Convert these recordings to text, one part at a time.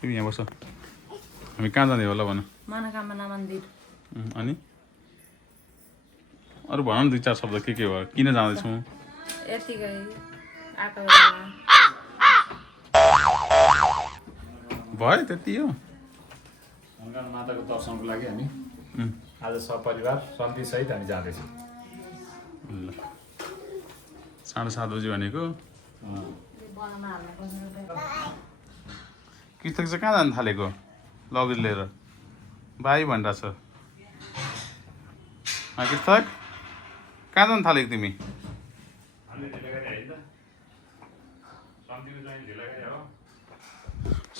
तिमी यहाँ बस हामी कहाँ जाने होला भन मनोकामना मन्दिर अनि अरू भन न 2-4 शब्द के भयो किन जाँदैछौँ यतिकै आएको बेलामा भयो त्यति हो मनोकामना माताको दर्शनको लागि हामी आज सपरिवार सन्धिसहित हामी जाँदैछौँ ल 7:30 बजी भनेको बनाउन हाल्नु पर्छ कृतक चाहिँ कहाँ जानु थालेको लगेज लिएर भाइ भनिरहेछ कृतक कहाँ जानु थालेको तिमी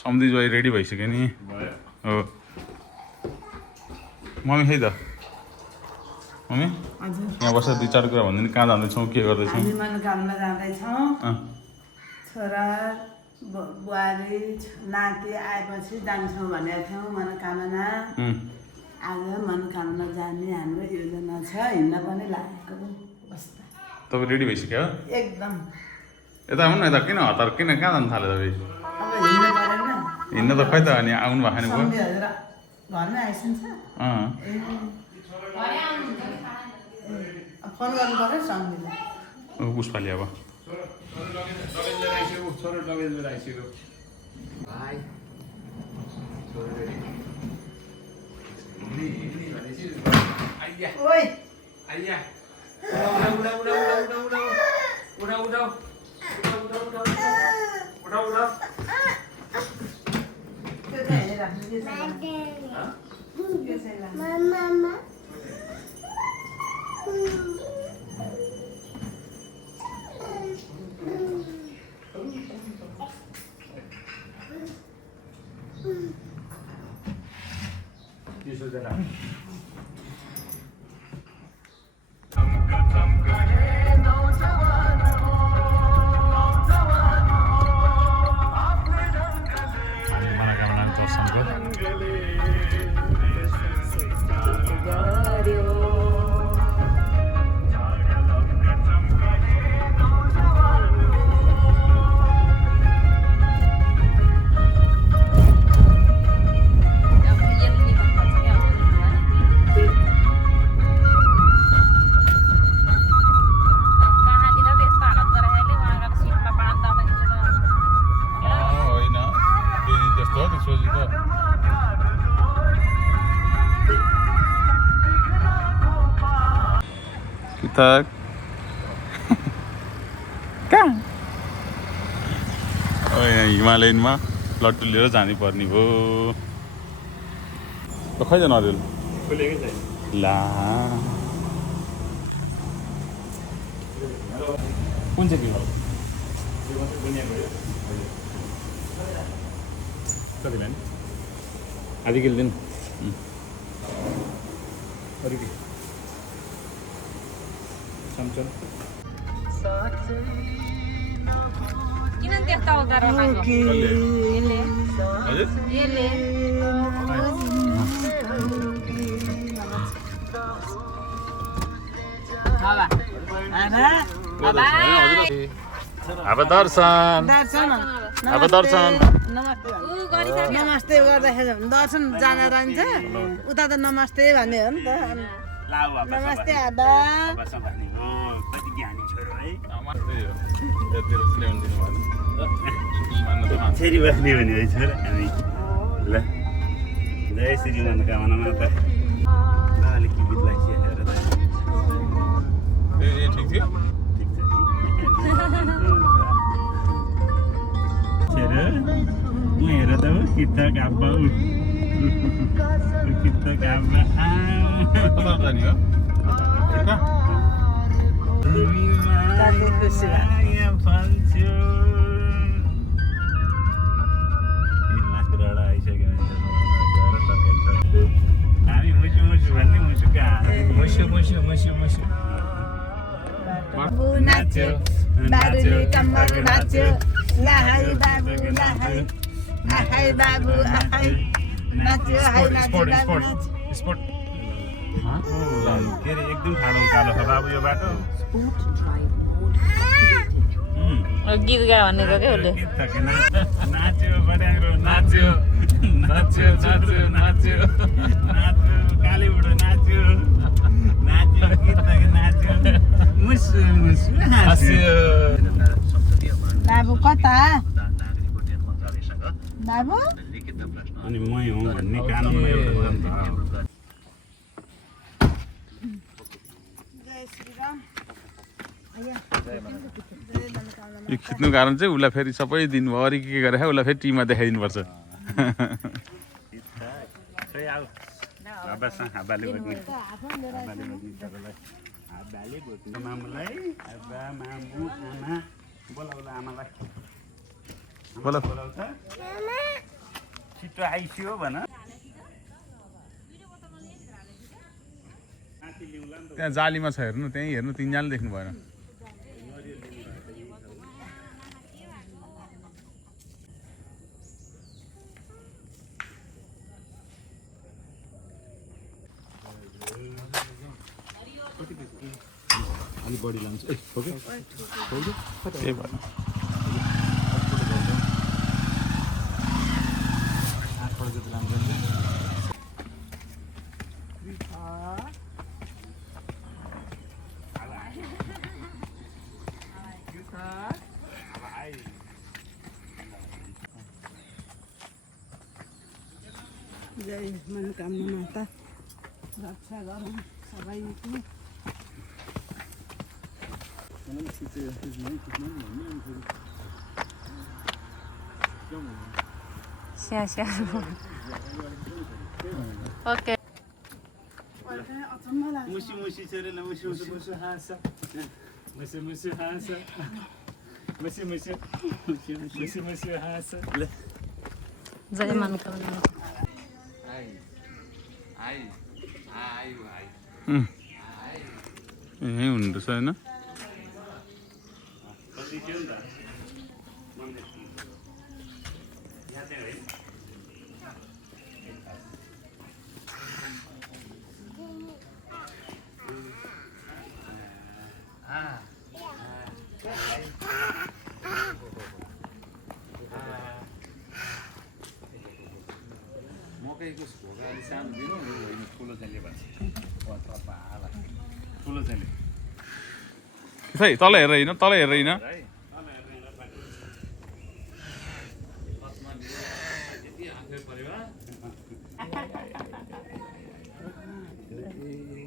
सम्धि ज्वाइ रेडी भइसक्यो नि हो मम्मी खै त मम्मी यहाँ बसेर 2-4 कुरा भन्दा नि कहाँ जाँदैछौँ के गर्दैछौँ हामी मनोकामना जाँदैछौँ छोरा बुहारी नाति आएपछि जान्छौँ भनेको थियौँ मनोकामना आज मनोकामना जाने हाम्रो योजना छ हिँड्न पनि लागेको अवस्था तपाईँ रेडी भइसक्यो एकदम यता आउनु न यता किन हतार किन कहाँ जानु थाल्यो तपाईँ अब हिँड्नु परेन हिँड्न त खै त अनि आउनु भएको नि सम्झी हजुर घरमै आइसन्छ फोन गर्नु पऱ्यो सम्झीलाई पुष्पाले अब छोरो लगेज लिएर आइसक्यो भाइ ओइ आइया त्यो चाहिँ हेरिराख्नु के छ मनोकामना दर्शनको तक कहाँ हिमालयनमा लट्टु लिएर जानु पर्ने भयो खै त नरिवल ला कुन चाहिँ किलो कति लाने आधी किलो दिन अरू के चमचम किन त्यस्तो उतार राखेको यसले यसले अब दर्शन अब दर्शन नमस्ते गर्दाखेरि दर्शन जान रहन्छ उता त नमस्ते भन्ने हो नि त नमस्ते आदा फेरि बस्ने भने है छोरा हामी ल जय श्री मनोकामना माता अलिक गीत लागिसकेर ठिक थियो छोरा म हेर त किता काब्बा किता काब्बा कता जाने हो माया फल्छु मात्र आइसक्यो हामी मुसु मुसु भन्ने मुसुका मुसु मुसु मुसु मुसु बाबु नाच्यो बारुले कम्मर नाच्यो लाहाई बाबु लाहाई आहाई बाबु आहाई नाच्यो हाई नाच्यो बाबु नाच्यो स्पोर्ट के अरे एकदम ठाडो उकालो छ बाबु यो बाटो गीत गायो भनेको क्या उसले नाच्यो बड्याङ्ग्रो नाच्यो नाच्यो नाच्यो नाच्यो नाच्यो काली बुढो नाच्यो नाच्यो गीत नाच्यो मुसु मुसु हाँस्यो बाबु कता बाबु अनि मै हुँ भन्ने कानुनमा एउटा ग्रन्थ जय श्रीराम यो खिच्नु कारण चाहिँ उसलाई फेरि सबै दिनभरि के गरेर उसलाई फेरि टिममा देखाइदिनुपर्छ खै आऊ हाबासँग हाबाले बज्ने सबैलाई हाबाले बज्ने मामुलाई हाबा मामु आमा बोलाउला आमालाई बोला बोलाउँछ छिटो आइस्यो भन त्यहाँ जालीमा छ हेर्नु त्यहीँ हेर्नु तिनजनाले देख्नु भएन अलिक बढी लान्छ ए ओके त्यही भएर जय मनोकामना माता रक्षा गरौँ सबैको ओके अचम्म लाग्छ मुसी मुसी छोरीलाई मुसी मुसी मुसु हाँस मुसु मुसु हाँस मुसु मुसु मुसु मुसु हाँस जय मनोकामना यहीँ हुनु रहेछ होइन कति थियो नि त मन्दिर यहाँ चाहिँ है मकैको झोगा अलिक सानो दिनु होइन ठुलो चाहिँले भन्छ ठुलो चाहिँले खै तल हेरेर होइन तल हेरेर होइन है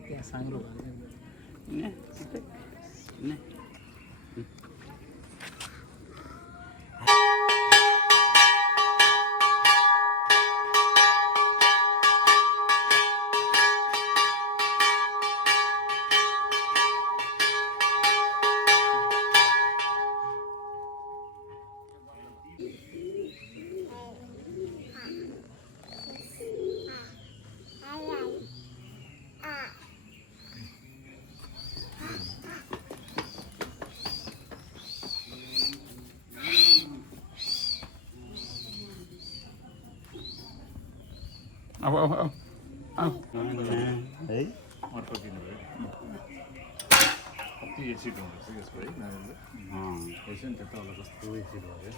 त्यहाँ साङ्लो अब अब अब अब है अर्को दिनुभयो कति एसिड हुँदैछ यसको है नानीले यसो नि त तल कस्तो एसिड भयो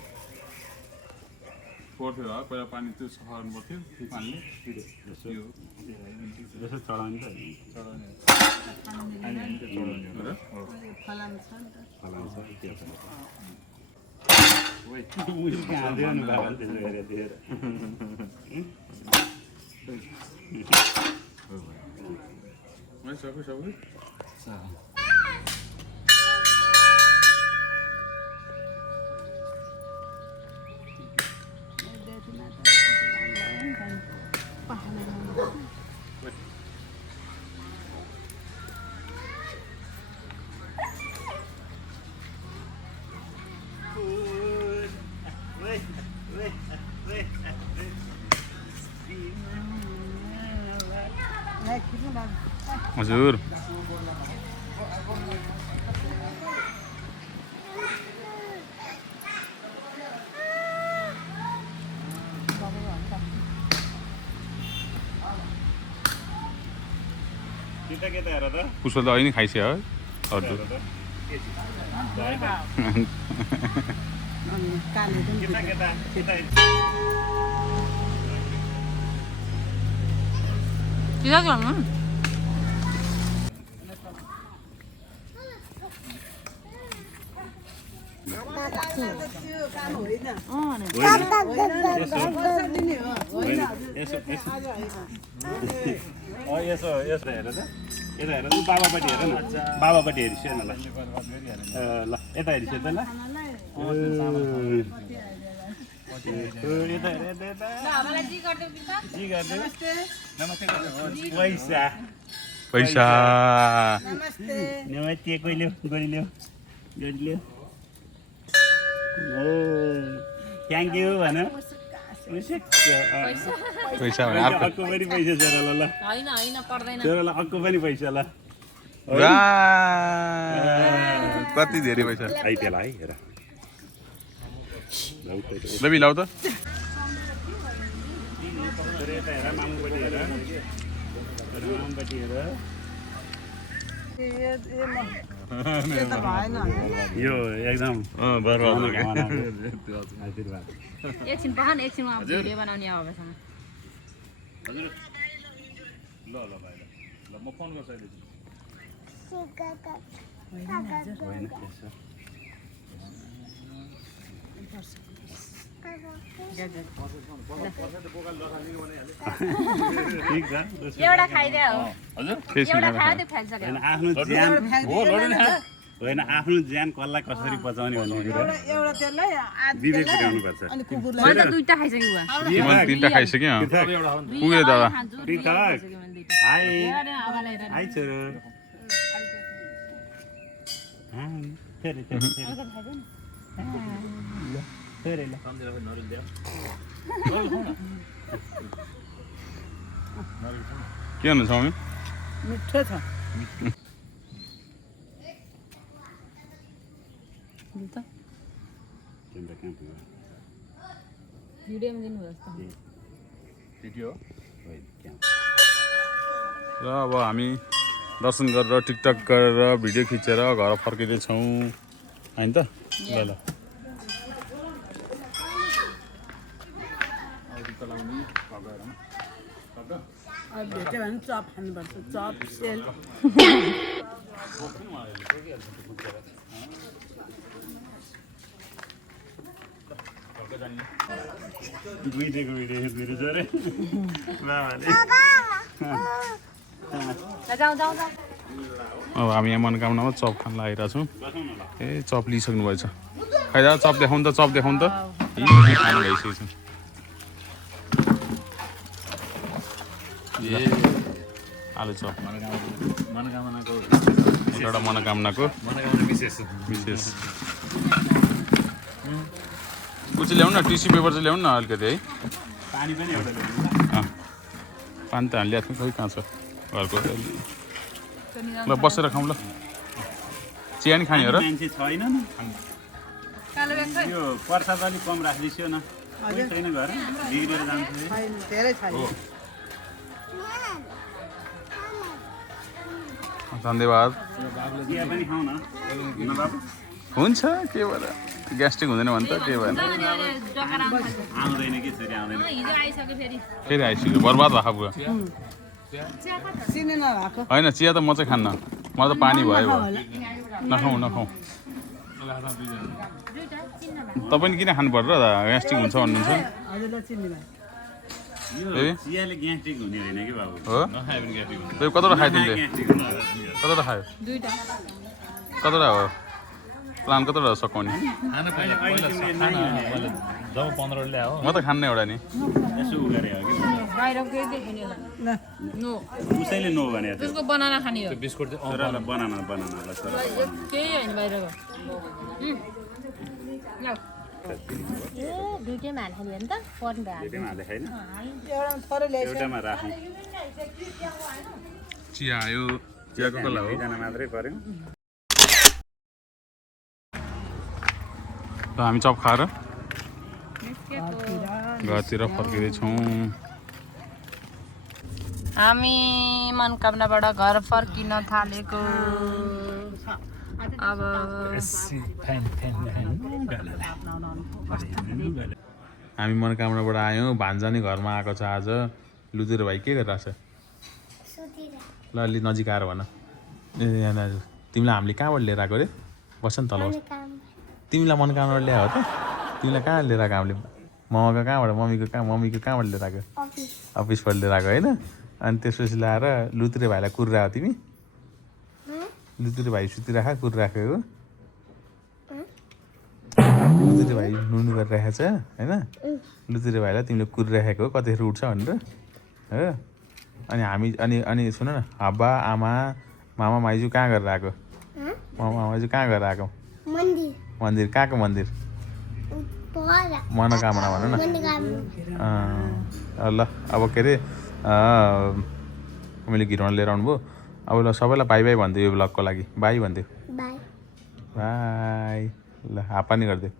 पर्थ्यो होला पहिला पानी त्यो सफा गर्नु पर्थ्यो त्यो पानीले यसो चढाउने त चढाउने पानी होइन त्यो चढाउने हो र फलाम छ नि त फलाउँछ त्यो छ ओइ मुस्की हाल्दैन नि बाबा त्यसो गरेर दिएर सबै सबै हजुर के त हेर त पुष्पा त अहिले खाइसक्यो है हजुर के छ अनि काले पनि केटा केटा केटा किन गर्नु त्यो काम होइन यसो यसो यसो यसो हेर त यता हेर त बाबापट्टि हेर न बाबापट्टि हेरिस न ल ल यता हेरिस त ल पैसा पैसा नमस्ते कोइल्यो गरिल्यो गरिल्यो थ्याङ्क यू भन पैसा भने अर्को अर्को पनि पैसा छोरालाई ल होइन होइन पर्दैन छोरालाई अर्को पनि पैसा ल कति धेरै पैसा आइपिएल है हेर ल बिलाउ त यता हेर मामुपट्टि हेर मामुपट्टि हेर त्यो त भएन यो एकदम आशीर्वाद एकछिन पखान एकछिनमा भिडियो बनाउने अब अबसम्म हजुर ल ल भाइ ल म फोन गर्छु अहिले होइन यसो ठिक छ एउटा खाइदियो हो हजुर एउटा खायो त्यो फ्यालिसक्यो होइन आफ्नो ज्यान होइन आफ्नो ज्यान कसलाई कसरी बचाउने भन्ने कुरा एउटा त्यसलाई विवेक बुझाउनु पर्छ अनि कुकुरलाई मैले त दुईटा खाइसकेँ बुवा मैले 3टा खाइसकेँ पुग्यो दादा हाई हाई छोरो फेरि फेरि फेरि ल के भन्नु छ मम्मी मिठो छ भिडियोमा दिनुहोस् त र अब हामी दर्शन गरेर टिकटक गरेर भिडियो खिचेर घर फर्किँदैछौँ होइन त ल ल अब भेट्यो भने चप खानुपर्छ चप सेल गुइदिएको छ अरे बाबाले जाउँ जाउँ जाउँ अब हामी यहाँ मनोकामनामा चप खान लागिरहेको छौँ ए चप लिइसक्नु भएछ खाइदा चप देखाउनु त चप देखाउनु त खानु भइसकेको छ आलु चप मनोकामनाको एउटा मनोकामनाको विशेष कुछ ल्याउनु न टिस्यु पेपर चाहिँ ल्याउनु न अलिकति है पानी पनि एउटा पानी त हालिदिएको थियौँ खै कहाँ छ घरको ल बसेर खाउँ ल चिया नि खाने हो र मान्छे छैन नि यो प्रसाद अलिक कम राख्दैछु न कोही छैन घर बिग्रेर जान्छ छैन धेरै छैन धन्यवाद चिया पनि खाउँ न बाबु हुन्छ के भएर ग्यास्ट्रिक हुँदैन भने त के भएन आउँदैन कि छोरी आउँदैन हिजो आइसक्यो फेरि फेरि आइसक्यो बर्बाद भएको बुवा चिनी नभएको होइन चिया त म चाहिँ खान्न मलाई त पानी भयो नखाउँ नखाउँ तपाईँ किन खानु पर्छ र ग्यास्ट्रिक हुन्छ भन्नुहुन्छ हजुरलाई चिनी भयो यो चियाले ग्यास्ट्रिक हुने होइन कि बाबु हो त्यो कतिवटा खायो तिमीले ग्यास्ट्रिक हुनु कतिवटा खायो दुईटा कतिवटा हो प्लान कतिवटा सकाउने जब 15 ल्यायो म त खान्न एउटा नि यसो उ गरे हो कि बाहिर केही देख्ने ल नो उसैले नो भने थियो त्यसको बनाना खाने हो बिस्कुट चाहिँ छोरालाई बनाना बनानालाई छोरा केही होइन बाहिरको दुईटैमा हाल्ने हो नि त पर्ने भयो दुईटैमा हाले छैन एउटा थोरै ल्याएछ एउटामा राखौँ चिया आयो चियाको कला हो दुईजना मात्रै पर्यो र हामी चप खाएर घरतिर फर्किँदैछौँ हामी मनोकामनाबाट घर फर्किन थालेको अब हामी मनोकामनाबाट आयौँ भान्जा नै घरमा आएको छ आज लुतिर भाइ के गरिरहेको छ ल अलि नजिक आएर भन ए यहाँ दाजु तिमीलाई हामीले कहाँबाट लिएर आएको अरे बस्छ नि तल बस तिमीलाई मनोकामनाबाट ल्यायो त तिमीलाई कहाँ लिएर आएको हामीले मम्मीको कहाँबाट मम्मीको कहाँबाट लिएर आएको अफिसबाट लिएर आएको होइन अनि त्यसपछि ल्याएर लुत्रे भाइलाई कुरिरहेको तिमी लुत्रे भाइ सुतिराख कुरिराखेको लुत्रे भाइ नुनु गरिरहेको छ होइन लुत्रे भाइलाई तिमीले कुरिराखेको कतिखेर उठ्छ भनेर हो अनि हामी अनि सुन न हाब्बा आमा मामा माइजू कहाँ गरेर आएको मामा माइजू कहाँ गरेर आएको मन्दिर कहाँको मन्दिर मनोकामना भन न ल अब के अरे मैले घिरौँडा लिएर आउनुभयो अब ल सबैलाई बाई बाई भनिदियो यो ब्लगको लागि बाई भनिदियो बाई ल हापा नि गरिदियो